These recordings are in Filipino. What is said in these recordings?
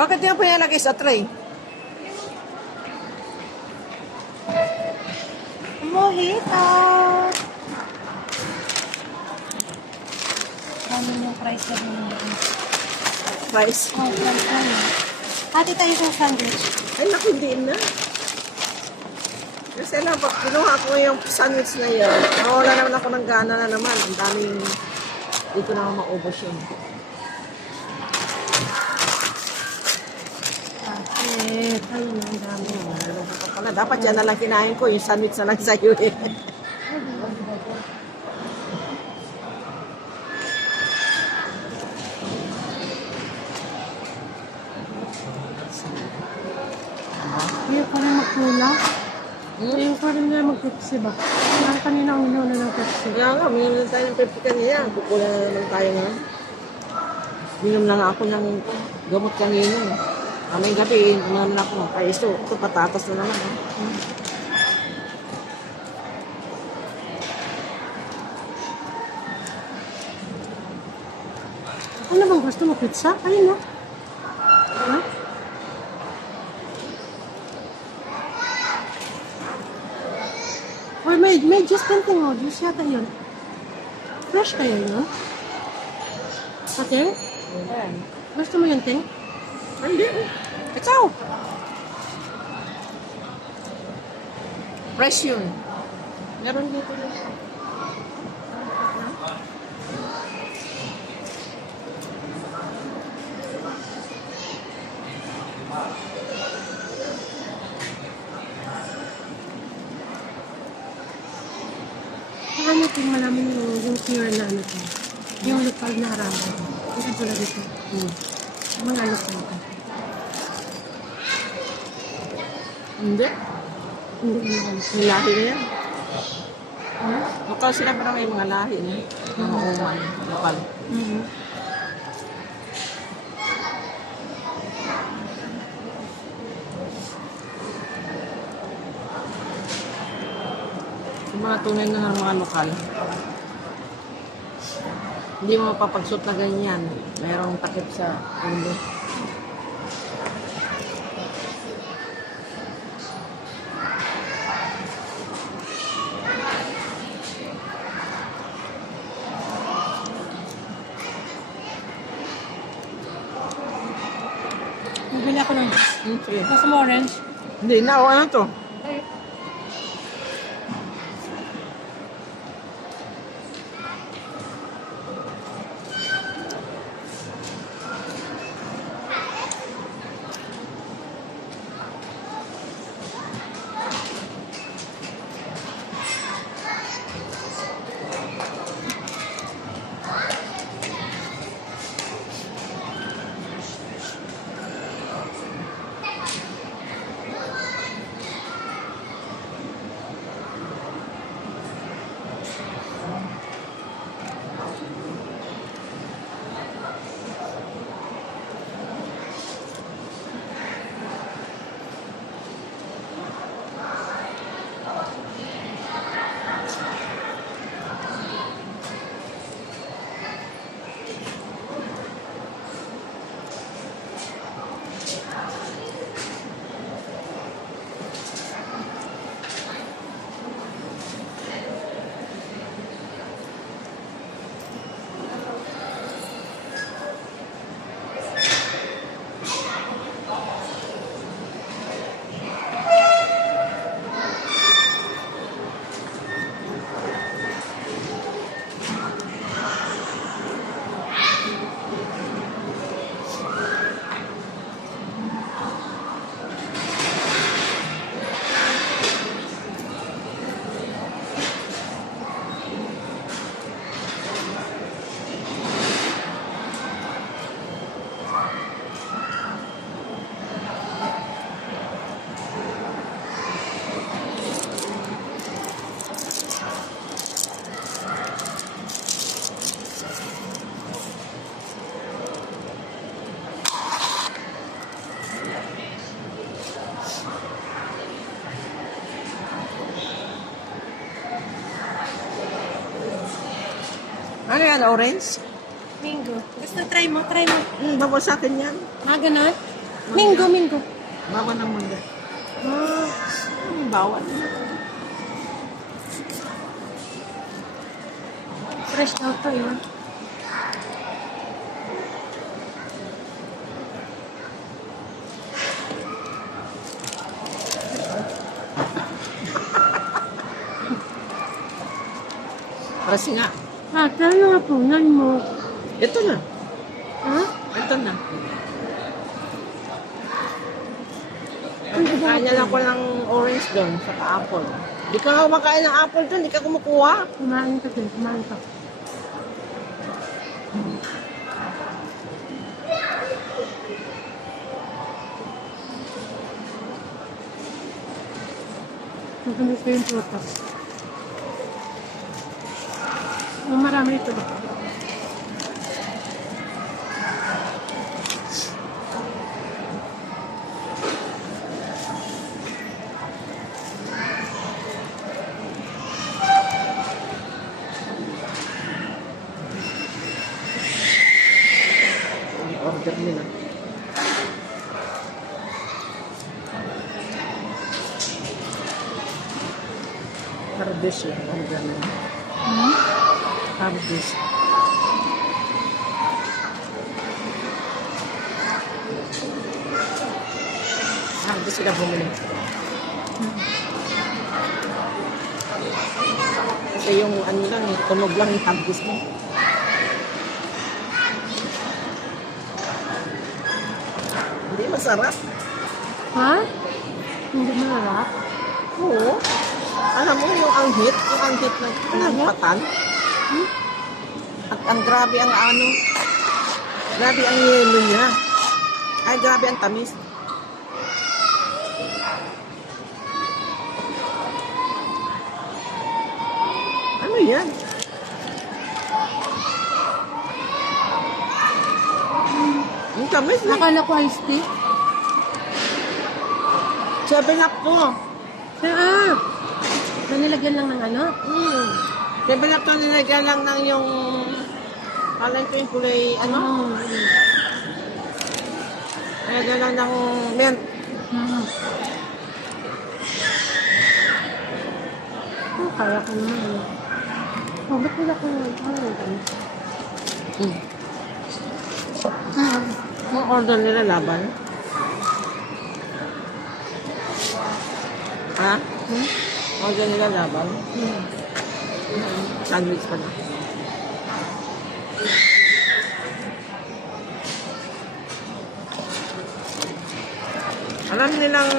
Bakit yan pinalagay sa tray? Mojito! Ano yung price na rin? Rice. Oh, price na. Ate tayo sa sandwich. Ay, naku, hindi na. Kasi alam, pag kinuha ko yung sandwich na yun, nawala naman ako ng gana na naman. Ang daming, hindi ko na maubos yun. Ayun ang dami. Ano pa pala, dapat yan na lang kinain ko, yung sandwich na lang sa'yo eh. Ayaw pa rin magkula. Ayaw pa rin na mag-Pepsi ba? Kaya kanina ang minaw na ng Pepsi. Kaya nga, minom na tayo ng Pepsi kanina. Kukuha na naman tayo nga. Minom na nga ako ng gamot kanina. Kaming gabi, umanan na ako. Kaya ito patatas na naman. Ano bang gusto mo? Pizza? Ayun na. Ha? Or may juice painting mo. Juice yata yun. Fresh kaya yun? Okay? Ayan. Gusto mo yun, Ting? Hindi. Ikaw. Fresh yun. Meron dito yun. Paano Ting malaman yung pure na ano to? Yung lokal na harapan. Hindi tulad ito. Mga lokal to. Hindi. Hindi lokal. May lahi na yan. Lokal sila parang may mga lahi na. Mga uman. Lokal. Yung mga tunay na mga lokal. Hindi mo mapapagsuot na ganyan. Mayroong takip sa ulo. Nabili ako ng Sige. gusto mo orange? Hindi na, ano to? Ano yan, orange? Mingo. Gusto try mo? Try mo. Bawal sa akin yan. Ganon? Mingo, mingo. Bawal ng mundo. Bawal. Fresh daw to yun. Kasi nga, Ate, ano nga punan mo? ito na. Ha? Ito na. Ano ba? Kanya lang ko ng orange doon, saka apple. Di ka nga kumakain ng apple doon, di ka kumukuha. Kumain ka din, kumain ka. Nagkamit ko yung prutas. Marami ito ba? Order nila. Harvest yung order nila. Hmm? Harvest. Harvest sila bumili. Kasi yung ano lang, tunog lang yung harvest mo. Hindi masarap. Ha? Hindi malala? Oo. Alam mo yung anghit ng patan. At ang grabe ang ano. Grabe ang yelo niya. Ay, grabe ang tamis. Ano yan? Ang tamis na. Akala ko iced tea. 7 up to. Ah! Nanilagyan lang ng ano? 7 up to nilagyan lang ng yung alam ko yung kulay ano. Nilagyan lang ng mint. Kaya ko naman. Ba't wala ko ano? Ang order nila laban. Ha? Order nila laban. Sandwich pa na. Alam nilang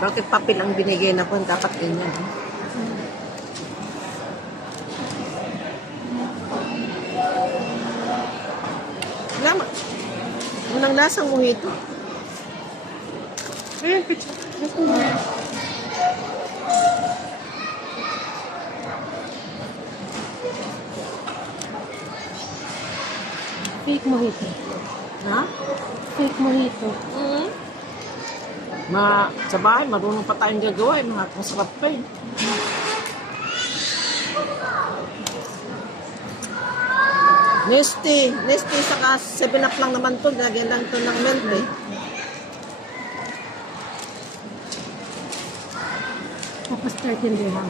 bakit papel ang binigay na po dapat ganyan. Lama. Unang lasang mojito. Ayan, picture. Gusto mo. Fake mojito. Ha? Fake mojito. Sa bahay, marunong pa tayong gagawa. Masarap pa eh. Nesty, saka 7 up lang naman to. Lagyan lang to ng milk eh. Tapos 13 dirham.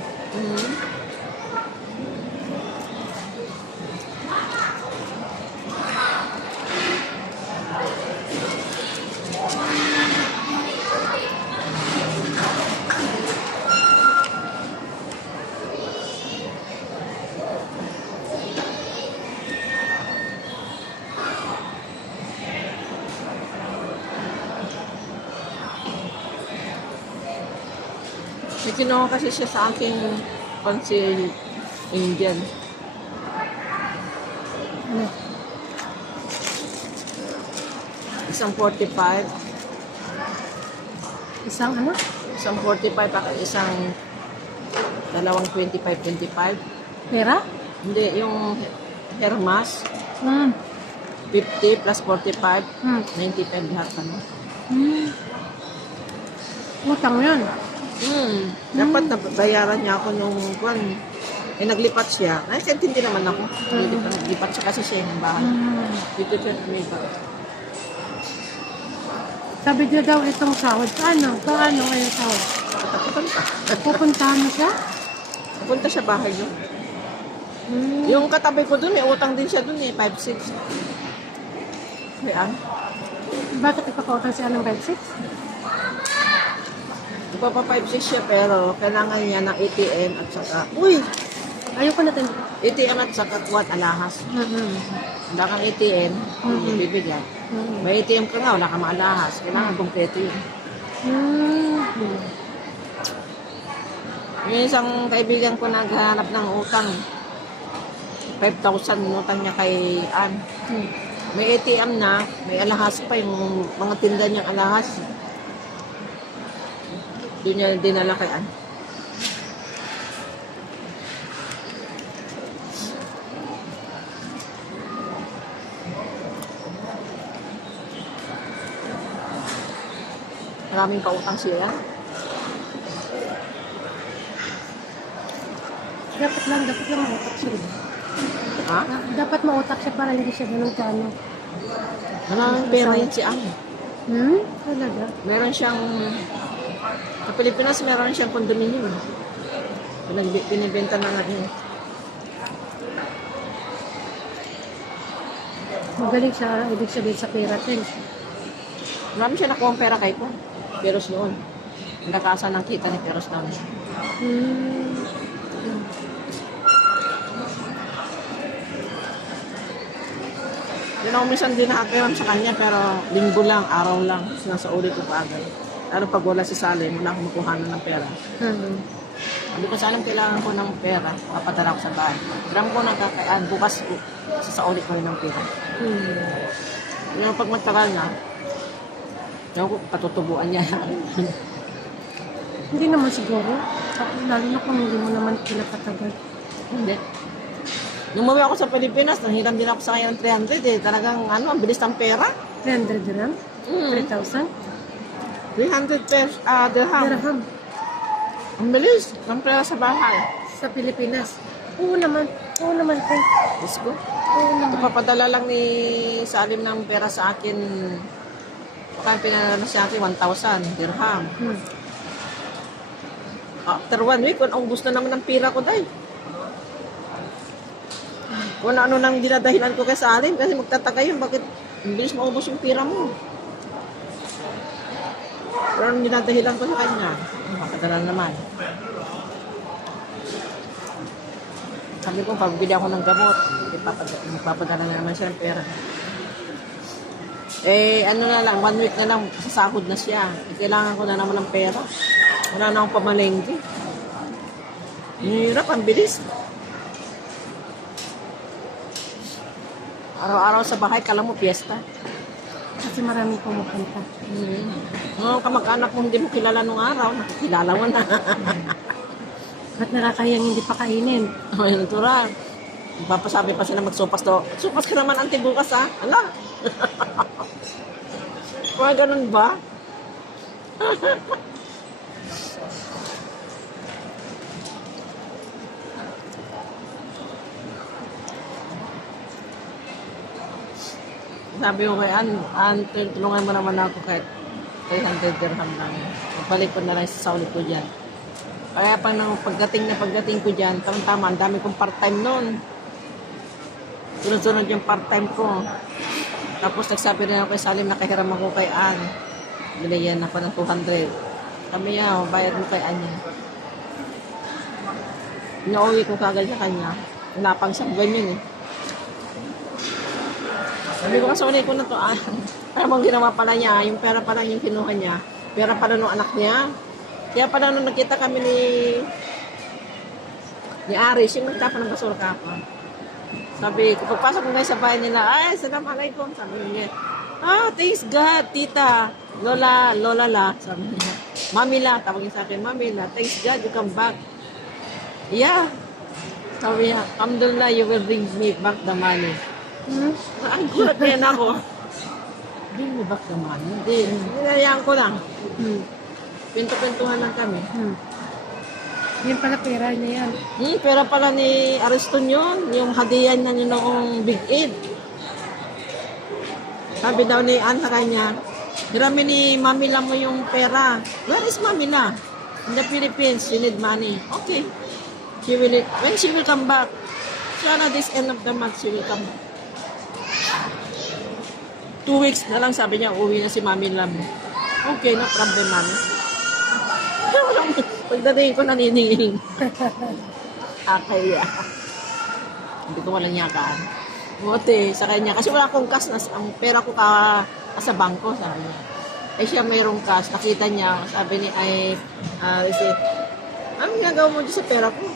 May kinuha kasi siya sa aking pansil Indian. Ano? Isang 45. Isang ano? Isang 45 at isang dalawang 25. Pera? Hindi, yung Hermas, 50 plus 45, 95 lahat ano. Utang yun. Dapat nabayaran niya ako nung buwan. Eh, naglipat siya. Naisintindi naman ako. Naglipat siya kasi siya yung bahay. Dito siya lumipat. Sabi niya daw itong sahod. Paano ngayon sahod? Pupunta. Pupuntahan mo siya? Pupunta siya bahay yun. Yung katabi ko dun, may utang din siya dun eh, 5-6. May ano? Bakit ipakautang siya ng 5-6? Magpapa 5-6 siya pero kailangan niya ng ATM at saka, uy! Ayoko na tayo. ATM at saka kuwat alahas. Wala kang ATM, hindi bibigyan. May ATM ka nga, wala kang maalahas. Kailangan kompleto yun. Yung isang kaibigan ko naghanap ng utang. 5,000 utang niya kay Ann. May ATM na, may alahas pa yung mga tinda niyang alahas. Doon niya dinala kay Ann. Maraming pautang siya. Dapat lang mautak siya. Ha? Dapat mautak siya para hindi siya ganun kano. Maraming pera yan si Ann. Talaga? Meron siyang, sa Pilipinas meron siyang condominium. Binibenta na nga niya. Magaling siya, ibig sabihin sa pera din. Marami siya nakuha ang pera kay ko. Peros noon. Nagkakasan ng kita ni Peros namin. Yun ako minsan din nakakiram sa kanya pero linggo lang, araw lang. Nasa ulit ko paagad. Lalo pag wala si Salim, wala akong makuhanan ng pera. Sabi ko Salim, kailangan ko ng pera. Papadala ko sa bahay. Dram ko nagkakayaan. Bukas sa ulit ko rin ng pera. Yung pag magtagal na, yung ko patutubuan niya. Hindi naman siguro. Lalo na kung hindi mo naman pinapatagal. Hindi. Nung umuwi ako sa Pilipinas, nanghiram din ako sa kanya ng 300 eh. Talagang ang bilis ng pera. 300 dirham? 3,000? 300 dirham. Dirham. Ang bilis ng pera sa bahay. Sa Pilipinas? Oo naman. Friend. Let's go. Oo naman. Papadala lang ni Salim ng pera sa akin. Baka pinanalo sa akin 1,000 dirham. After 1 week, ubus na naman ang pera ko dahil. Kung ano nang dinadahilan ko kay Salim kasi magtataka yun, bakit ang bilis maubos yung pera mo. Pero anong dinadahilan ko sa kanya? Makadala naman. Sabi ko, pagbili ako ng gamot, ipapadala na naman siya ng pera. Ano na lang, 1 week na lang, sasahod na siya. Kailangan ko na naman ng pera. Wala na akong pamalengke. Hirap, ang bilis. Araw-araw sa bahay, kala mo piyesta. Kasi marami pumupunta. Mga kamag-anak mo hindi mo kilala nung araw, nakikilala mo na. Ba't nakakayang hindi pa kainin? Ay, natural. Papasabi pa sila magsupas to. Supas ka naman ante bukas ha. Ala. Kaya ganun ba? Sabi ko kay tulungan mo naman ako kahit 300 dirham lang. Magbalik ko na lang sa ulit ko dyan. Kaya pagdating ko dyan, tama, ang dami kong part-time noon. Sunod-sunod yung part-time ko. Tapos nagsabi rin ako kay Salim, nakahiram ako kay Ann. Binigyan ako ng 200. Sabi niya, bayad mo kay Ann niya. Nauwi ko kagad sa kanya. Wala pang sabgan yun eh. Sabi ko, kasunay ko na to. Para mong ginawa pala niya, yung pera pala yung kinuha niya. Pera pala nung anak niya. Kaya pala nung nakita kami ni Aris, yung magtapa ng basura kapon. Sabi ko, pagpasok ko guys sa bahay nila, ay, assalamualaikum. Sabi niya, thanks God, tita. Lola la. Sabi niya, Mami la. Tawagin sa akin, Mami la. Thanks God, you come back. Yeah. Sabi niya, alhamdulillah, you will bring me back the money. Ang gulat niya na ako. Bring me back the money. Hindi. Hinayaan ko lang. Pinto-pintuhan lang kami. Yan pala pera niya yan. Pera pala ni Ariston yun. Yung hadiyan na yun noong Big Eid. Sabi daw ni Ann sa kanya, hirami ni Mami lang mo yung pera. Where is Mami na? In the Philippines, you need money. Okay. When she will come back? Sana this end of the month, she will come back. 2 weeks na lang sabi niya, uwi na si Mami Lam. Okay, no problem, Mami. Pagdating ko naniningin. Akaya. Hindi ko walang yakaan. Buti sa kanya. Kasi wala akong cash. Ang pera ko sa bangko, sabi niya. Eh siya mayroong cash. Nakita niya. Sabi ni receipt. Ano ginagawa mo dyan sa pera ko?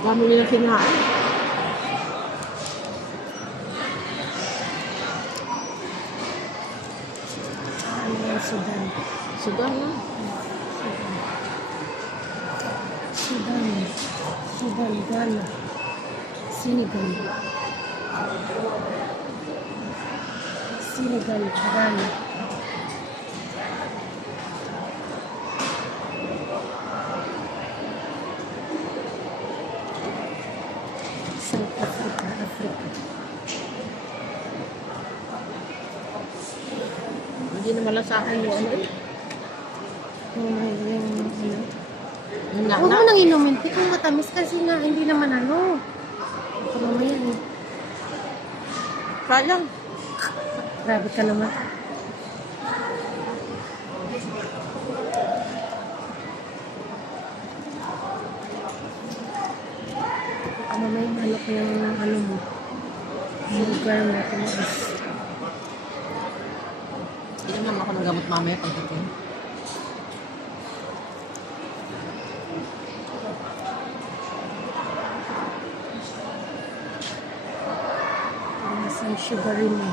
Dami nila kinain. Ano yung Sudan? Sudan na. Sudan. Sudan, Ghana. Senegal. Senegal, Ghana. South Africa, Africa. Hindi naman lang sa akin yung ano. Huwag mo nang inumin. Kung matamis kasi nga, hindi naman ano. Ito mamaya eh. Sayang. Grabe ka naman. Mamaya ano ko yung ano mo. Sugar mo. Tumaas. Hindi naman ako ng gamot mamaya pagdating. Tumaas ang sugar mo.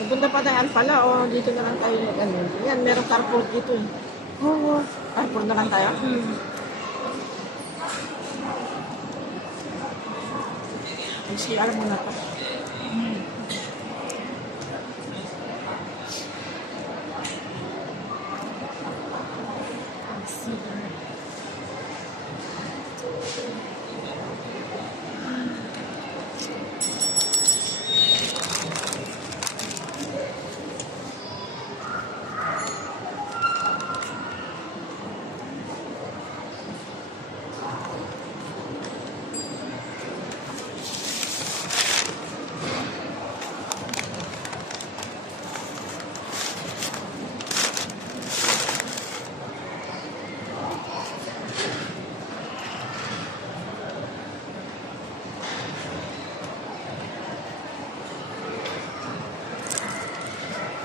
Pupunta pa tayo pala o dito na lang tayo mag-ano. Yan, merong carport dito eh. Oo. Carport na lang tayo. Kasi alam mo na pa. Sugar.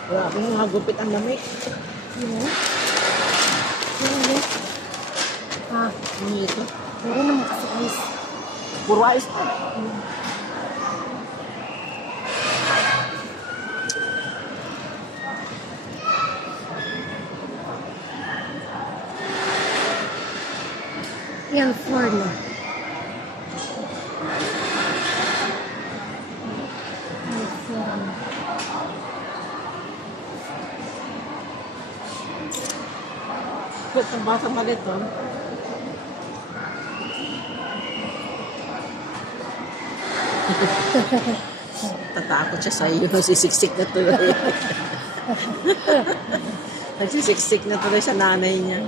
Grabe mga gupit ang lamig. Ano? Ano? Ah, Ano ito? puro naman kasi ice. Puro ice pa. Yan, 4 na. Yan, 4 na. Ba't ang basa malit oh? Tatakot siya sa iyo. Nagsisiksik na tuloy. Nagsisiksik na tuloy sa nanay niya.